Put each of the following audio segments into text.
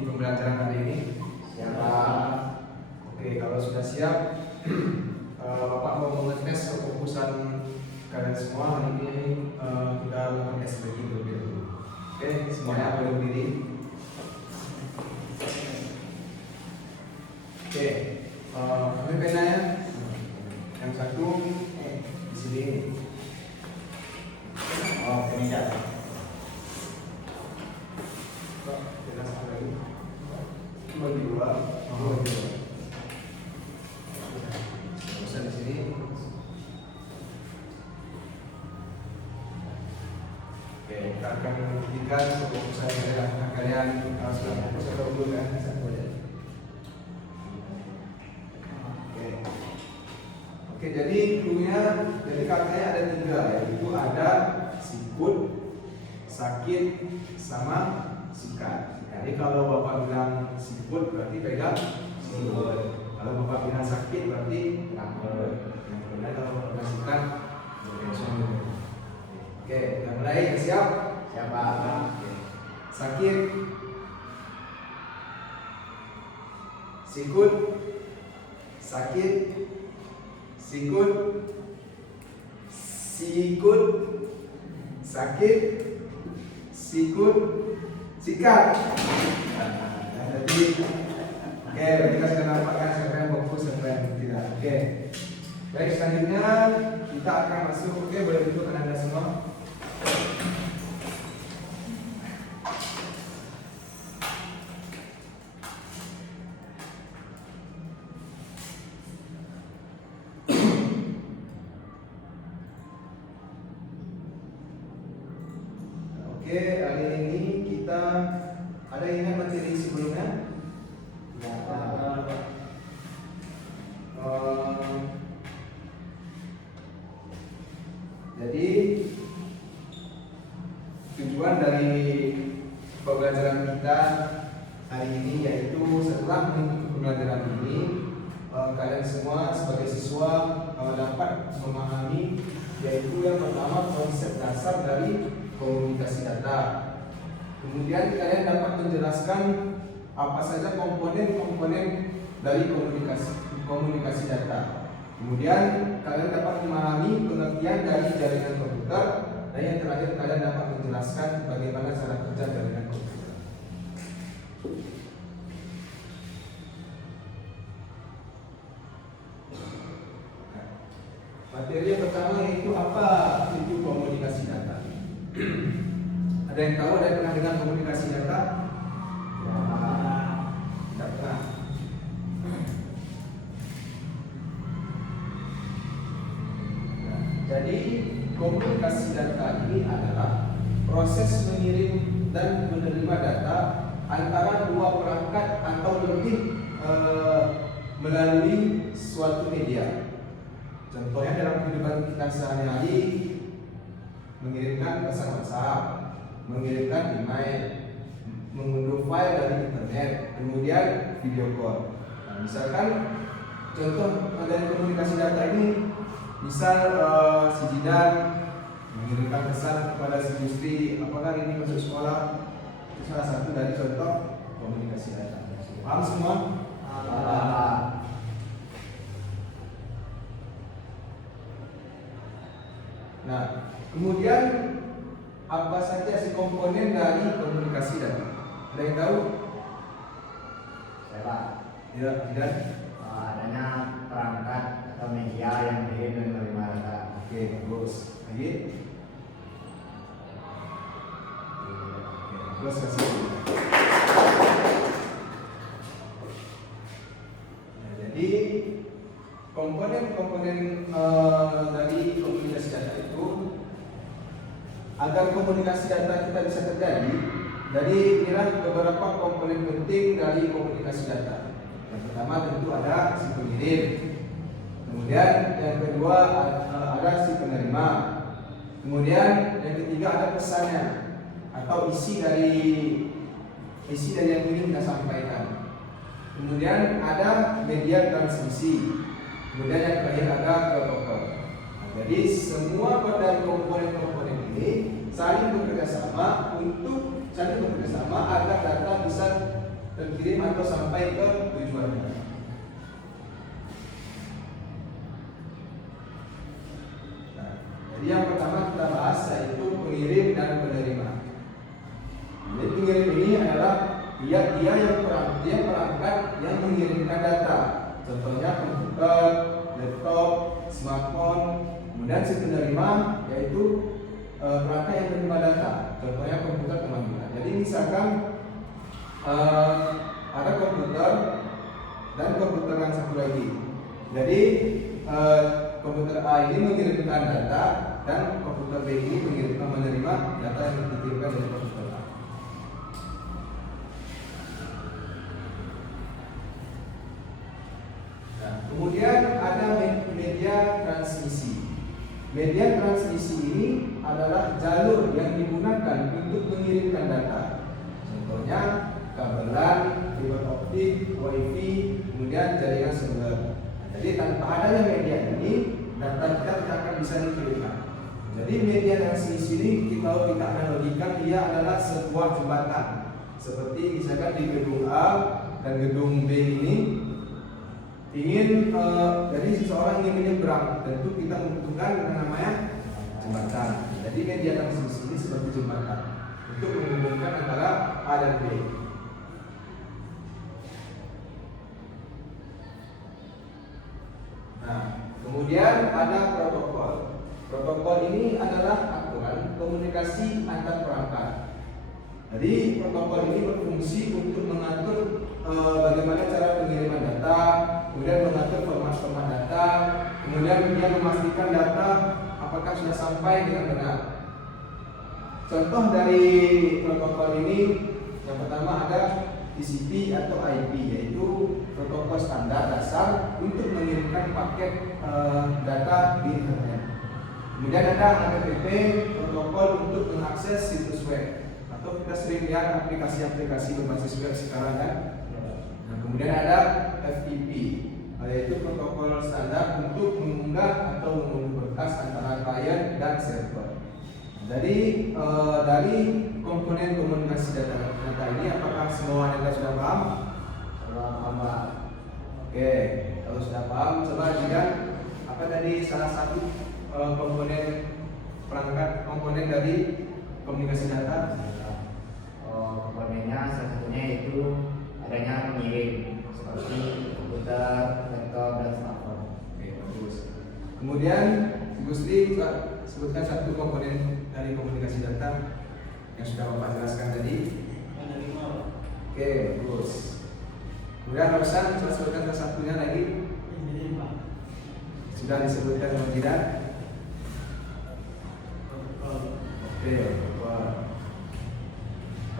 di pembelajaran kali ini? Siapa? Oke, kalau sudah siap, Bapak mau mengetes kefokusan kalian semua. Hari ini kita lakukan tes lagi terlebih dahulu. Oke, semuanya boleh berdiri. Oke, ambil pena ya. Yang satu di sini. Oh, meja. Pena satu lagi. Bagi dua. Bagi dua. Di sini. Oke, kita akan buktikan kefokusan kalian sudah fokus atau belum kan? Satu aja. Oke, jadi cluenya dari katanya ada tiga, yaitu ada sikut, sakit, sama sikat. Jadi kalau Bapak bilang sikut berarti pegang sikut. Kalau Bapak bilang sakit berarti yang kalau Bapak bilang sikat Oke, kita mulai. Siap? Siapa? Sakit, sikut, sakit, sikut, sikut, sakit, sikut, sikat. Jadi, oke, kita sudah nampakkan siapa yang fokus, siapa yang tidak. Oke, baik, selanjutnya kita akan masuk. Oke, boleh duduk Anda semua. Oke, hari ini kita ada yang ingat materi sebelumnya? Ya. Jadi tujuan dari pembelajaran kita hari ini yaitu setelah mengikuti pembelajaran ini kalian semua sebagai siswa dapat memahami yaitu yang pertama konsep dasar dari komunikasi data. Kemudian kalian dapat menjelaskan apa saja komponen-komponen dari komunikasi data. Kemudian kalian dapat memahami pengertian dari jaringan komputer, dan yang terakhir kalian dapat menjelaskan bagaimana cara kerja jaringan komputer. Materi yang pertama yaitu apa itu komunikasi data. Ada yang tahu, ada yang pernah dengar komunikasi data? Tidak pernah. Jadi komunikasi data ini adalah proses mengirim dan menerima data antara dua perangkat atau lebih melalui suatu media. Contohnya dalam kehidupan kita sehari-hari, mengirimkan pesan WhatsApp, mengirimkan email, mengunduh file dari internet, kemudian video call. Nah, misalkan contoh dari komunikasi data ini, misal si Jidan mengirimkan pesan kepada si Gusri, apakah ini masuk sekolah? Itu salah satu dari contoh komunikasi data. Paham semua? Nah, kemudian apa saja si komponen dari komunikasi data? Ada yang tahu? Siapa? Ya, Jidan. Adanya perangkat atau media yang mengirim dan menerima data. Oke, bagus. Lagi? Bagus, kasih. Nah, jadi komponen-komponen dari komunikasi data itu, agar komunikasi data kita bisa terjadi, jadi inilah beberapa komponen penting dari komunikasi data. Yang pertama tentu ada si pengirim, kemudian yang kedua ada si penerima, kemudian yang ketiga ada pesannya atau isi dari yang ingin kita sampaikan. Kemudian ada media transmisi, kemudian yang terakhir ada protokol. Nah, jadi semua dari komponen-komponen ini saling bekerja sama agar data bisa terkirim atau sampai ke tujuannya. Nah, jadi yang pertama kita bahas yaitu pengirim dan penerima. Jadi pengirim ini adalah dia perangkat yang mengirimkan data. Contohnya komputer, laptop, smartphone. Kemudian si penerima yaitu perangkat yang menerima data. Contohnya komputer teman-teman. Jadi misalkan ada komputer dan komputer yang satu lagi. Jadi komputer A ini mengirimkan data dan komputer B ini menerima data yang dikirimkan dari komputer A. Nah, kemudian ada media transmisi. Media transmisi ini adalah jalur yang digunakan untuk mengirimkan data. Contohnya kabel LAN, fiber optik, WiFi, kemudian jaringan seluler. Jadi tanpa adanya media ini, data kita tidak akan bisa dikirimkan. Jadi media transmisi ini kita analogikan dia adalah sebuah jembatan. Seperti misalkan di gedung A dan gedung B ini jadi seseorang ingin menyeberang, tentu kita membutuhkan yang namanya jembatan. Jadi media transmisi ini seperti jembatan untuk menghubungkan antara A dan B. Nah, kemudian ada protokol. Protokol ini adalah aturan komunikasi antar perangkat. Jadi protokol ini berfungsi untuk mengatur bagaimana cara pengiriman data, kemudian mengatur format-format data, kemudian dia memastikan data apakah sudah sampai dengan benar. Contoh dari protokol ini yang pertama ada TCP atau IP, yaitu protokol standar dasar untuk mengirimkan paket data di internet. Kemudian ada HTTP, protokol untuk mengakses situs web, atau kita sering lihat aplikasi-aplikasi berbasis web sekarang kan. Nah, kemudian ada FTP, yaitu protokol standar untuk mengunggah atau mengunduh berkas antara klien dan server. Jadi dari komponen komunikasi data ini, apakah semua Anda sudah paham? Paham. Oke, kalau sudah paham, coba lihat apa tadi salah satu komponen dari komunikasi data. Komponennya salah satunya itu adanya pengirim seperti komputer, laptop, dan smartphone. Oke, bagus. Kemudian Gusti sebutkan satu komponen dari komunikasi data yang sudah Bapak jelaskan tadi. Penerima. Oke, bagus. Kemudian Rosan, coba sebutkan salah satunya lagi. Penerima. Sudah disebutkan atau tidak? Protokol. Oke, Bapak.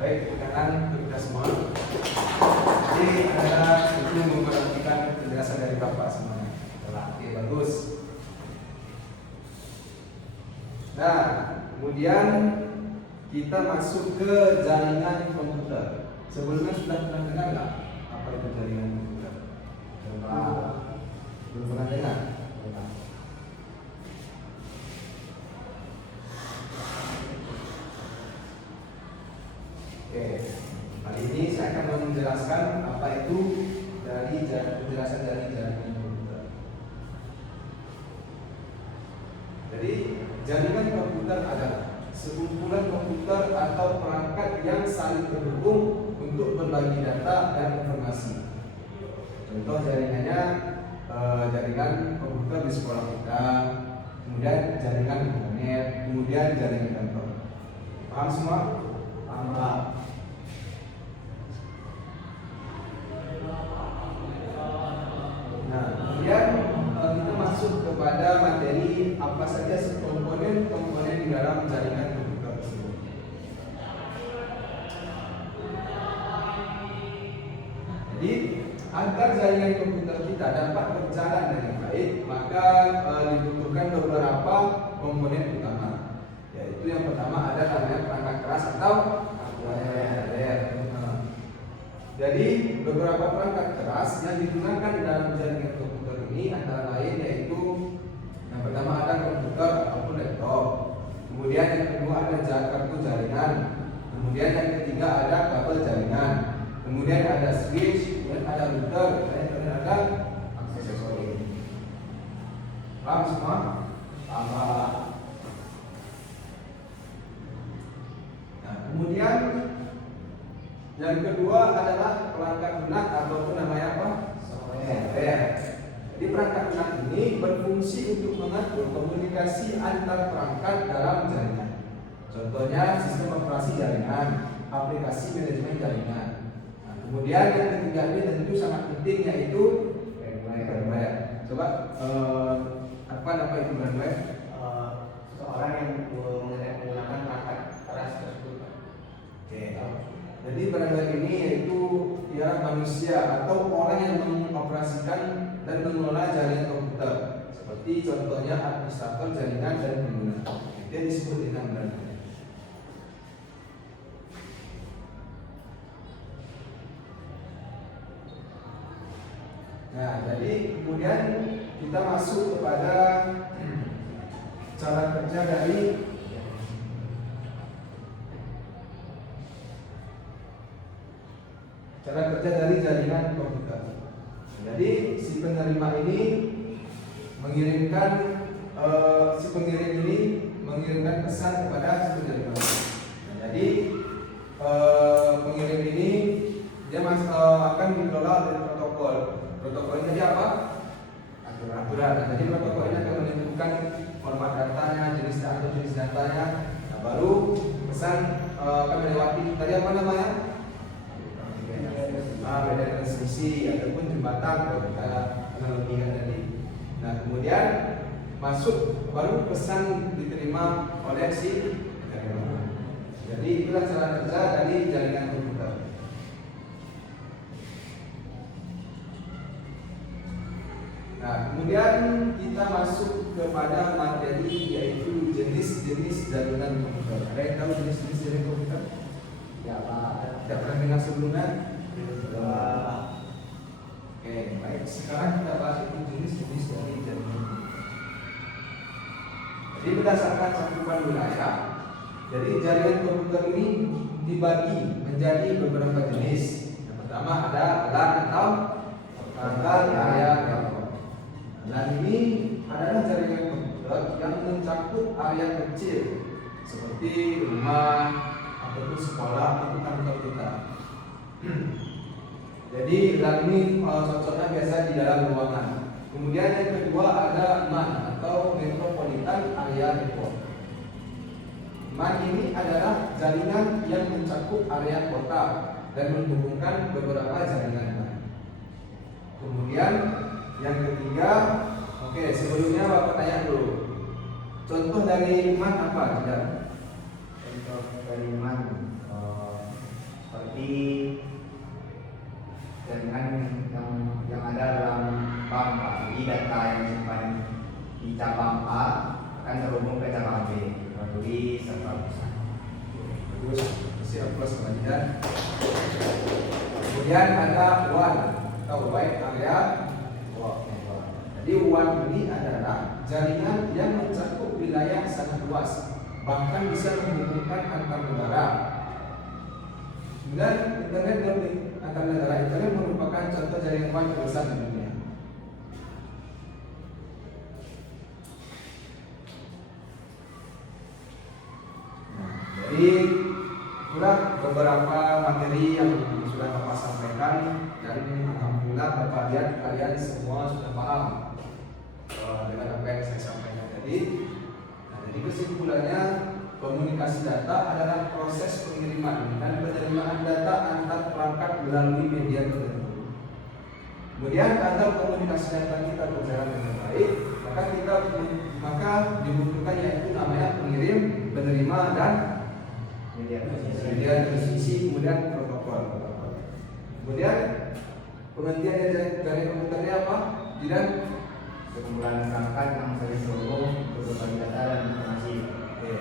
Baik, perkenalan untuk kita semua. Jadi adalah itu memperhatikan penjelasan dari Bapak semuanya. Oke, bagus. Nah, kemudian kita masuk ke jaringan komputer. Sebelumnya sudah pernah dengar nggak apa itu jaringan komputer? Belum pernah dengar. Oke, kali ini saya akan menjelaskan apa itu dari penjelasan dari jaringan komputer. Jadi jaringan komputer adalah sekumpulan komputer atau perangkat yang saling terhubung untuk berbagi data dan informasi. Contoh jaringannya jaringan komputer di sekolah kita, kemudian jaringan internet, kemudian jaringan kantor. Paham semua? Paham. Nah, kemudian kita masuk kepada materi apa saja komponen di dalam jaringan komputer tersebut. Jadi agar jaringan komputer kita dapat berjalan dengan baik, maka dibutuhkan beberapa komponen utama. Yaitu yang pertama ada namanya perangkat keras atau hardware. Jadi beberapa perangkat keras yang digunakan dalam jaringan komputer ini antara lain yaitu yang pertama ada komputer ataupun laptop, kemudian yang kedua ada kartu jaringan, kemudian yang ketiga ada kabel jaringan, kemudian ada switch, kemudian ada router, kemudian ada Aksesori. paham semua? Paham. Nah, kemudian yang kedua adalah perangkat lunak ataupun namanya apa? Software. Jadi perangkat lunak ini berfungsi untuk mengatur komunikasi antar perangkat dalam jaringan. Contohnya sistem operasi jaringan, aplikasi manajemen jaringan. Nah, kemudian yang ketiga ini tentu sangat penting yaitu firmware. Coba apa nama itu firmware? Seseorang yang menggunakan perangkat keras tersebut. Oke. Jadi firmware ini yaitu ya manusia atau orang yang mengoperasikan dan mengelola jaringan komputer. Seperti contohnya administrator jaringan dan pengguna. Itu yang disebut dengan firmware. Nah, jadi kemudian kita masuk kepada cara kerja dari jaringan komputer. Jadi si penerima ini mengirimkan mengirimkan pesan kepada si penerima. Nah, jadi pengirim ini dia akan dikelola oleh protokol. Protokol ini apa? Aturan. Jadi protokol ini akan menentukan format datanya, jenis datanya. Nah, baru pesan akan melewati tadi apa namanya? Beda transmisi ataupun jembatan kalau kita analogikan tadi. Nah, kemudian masuk baru pesan diterima oleh si penerima. Jadi itulah cara kerja dari jaringan komputer. Nah, kemudian kita masuk kepada materi yaitu jenis-jenis jaringan komputer. Ada yang tahu jenis-jenis jaringan komputer? Ya, Pak. Tidak pernah dengar sebelumnya? Oke, baik. Sekarang kita bahas itu jenis-jenis dari jaringan komputer. Jadi berdasarkan cakupan wilayah, jadi jaringan komputer ini dibagi menjadi beberapa jenis. Yang pertama ada LAN atau Local Area Network. LAN ini adalah jaringan komputer yang mencakup area kecil seperti rumah ataupun sekolah atau kantor kita. Jadi LAN ini cocoknya biasa di dalam ruangan. Kemudian yang kedua ada MAN atau Metropolitan Area Network. MAN ini adalah jaringan yang mencakup area kota dan menghubungkan beberapa jaringan LAN. Kemudian yang ketiga, oke, sebelumnya Bapak tanya dulu. Contoh dari MAN apa? Tidak? Contoh dari MAN seperti jaringan yang ada dalam bank Pak. Jadi data yang disimpan di cabang A akan terhubung ke cabang B melalui server pusat. Terus siap plus selanjutnya. Kemudian ada WAN atau Wide Area Network. Jadi WAN ini adalah jaringan yang mencakup wilayah sangat luas, bahkan bisa menghubungkan antar negara. Kemudian internet antar negara. Internet merupakan contoh jaringan WAN terbesar di dunia. Jadi itulah beberapa materi yang sudah Bapak sampaikan dan alhamdulillah Bapak lihat kalian semua sudah paham dengan apa yang saya sampaikan tadi. Nah, jadi kesimpulannya komunikasi data adalah proses pengiriman dan penerimaan data antar perangkat melalui media tertentu. Kemudian agar komunikasi data kita berjalan dengan baik, maka dibutuhkan yaitu namanya pengirim, penerima dan media transmisi, kemudian protokol. Kemudian pengertian dari komputernya apa? Tidak Sekumpulan perangkat yang saling terhubung untuk berbagi data dan informasi. Oke.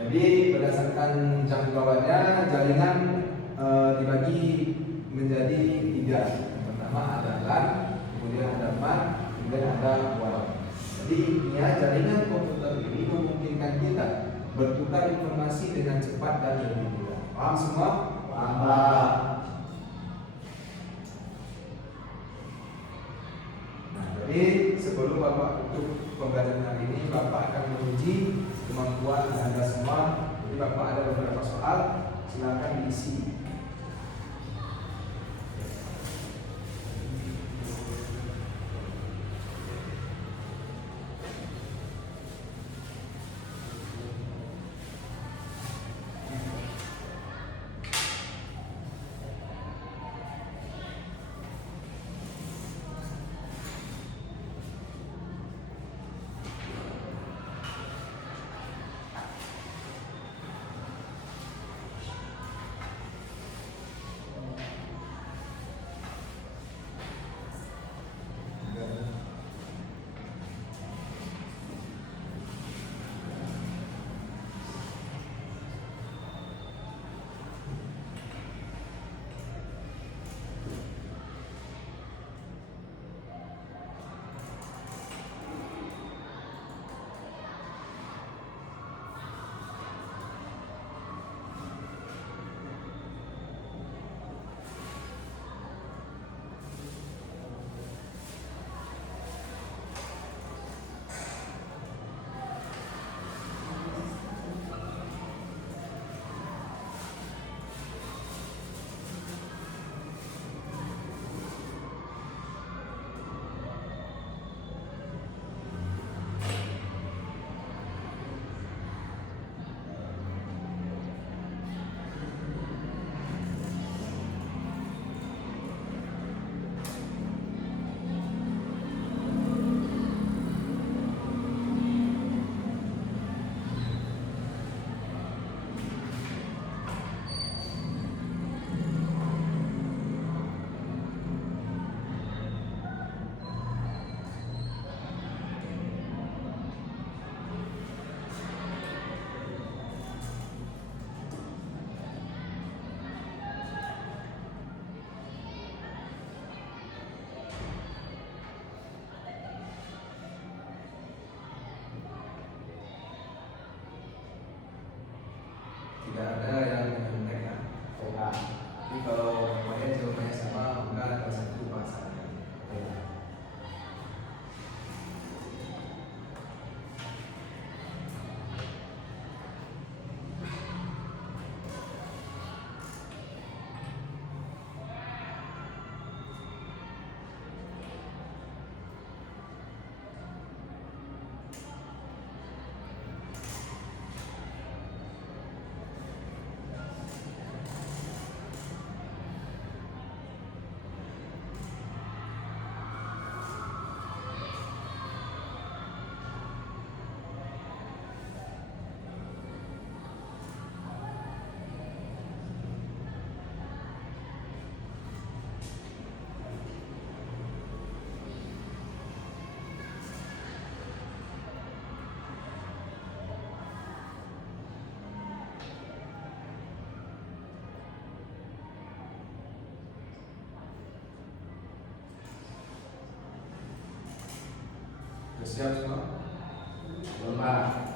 Jadi berdasarkan jangkauannya jaringan dibagi menjadi 3. Yang pertama ada LAN, kemudian ada MAN, kemudian ada WAN. Jadi intinya jaringan komputer ini memungkinkan kita bertukar informasi dengan cepat dan lebih mudah. Paham semua? Paham. sebelum Bapak tutup pembelajaran hari ini, Bapak akan menguji kemampuan Anda semua. Jadi Bapak ada beberapa soal, silakan diisi. Tidak ada yang menyentek kan? Enggak. Tapi kalau pokoknya jawabannya sama, enggak ada satu masalah. Sudah siap semua? Belum, Pak.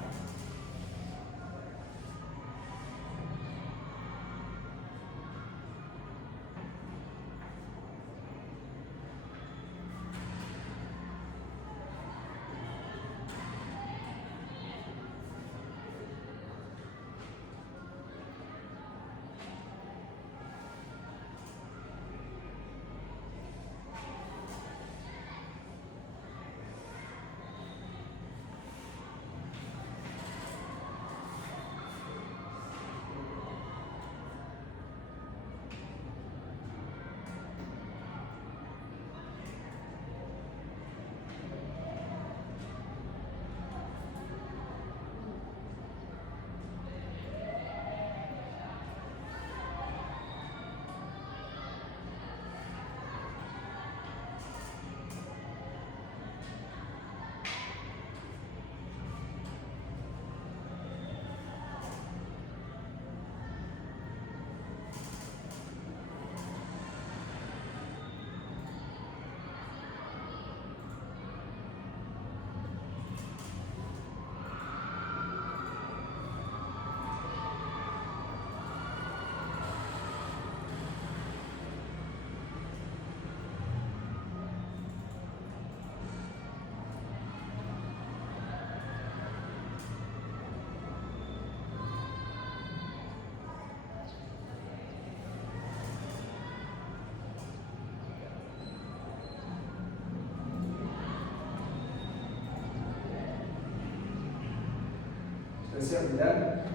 Sudah siap tidak?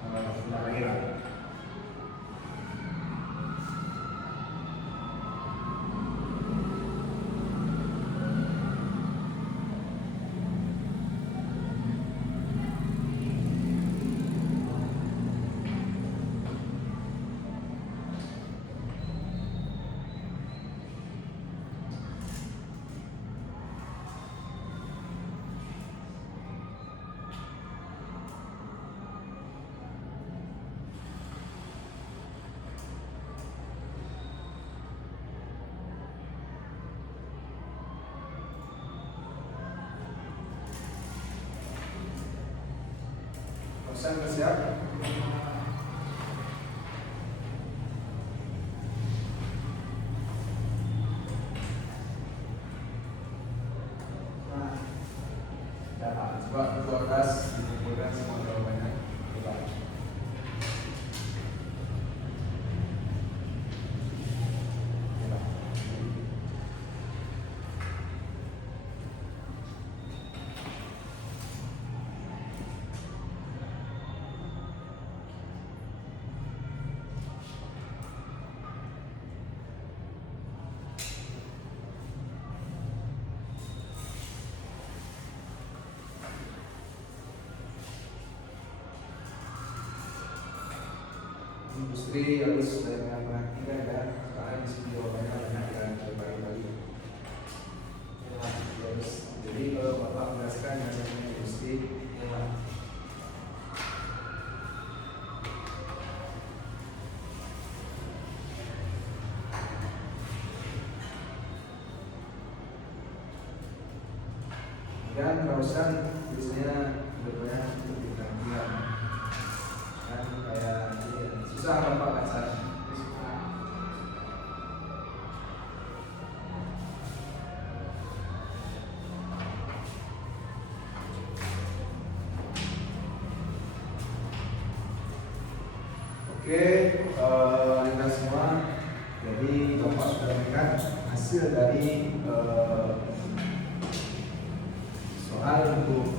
Sebentar lagi Pak. Rosan sudah siap? Nah, sudah Pak. Coba buku atas dikumpulkan semua jawabannya. Coba. Coba. Industri harus dengan perhatikan ya, karena di sini jawabannya banyak yang terbagi-bagi. Terus, jadi kalau Bapak menjelaskan yang namanya industri, dan kausan biasanya berbeda untuk diperhatikan. Kan kayak ini, susah Bapak baca. Oke, lintas semua. Jadi Bapak sudah melihat hasil dari soal untuk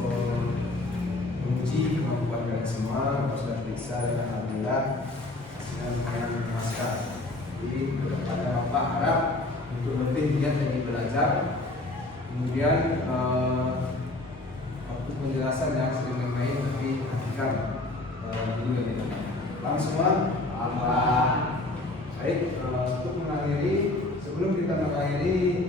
menguji kemampuan kalian semua. Bapak sudah periksa dan alhamdulillah hasilnya lumayan memuaskan. Jadi kedepannya Bapak harap untuk lebih giat lagi belajar. Kemudian waktu penjelasan yang sering main-main tapi perhatikan dulu ya teman-teman. Paham semua? Paham, Pak. Baik, untuk mengakhiri, sebelum kita mengakhiri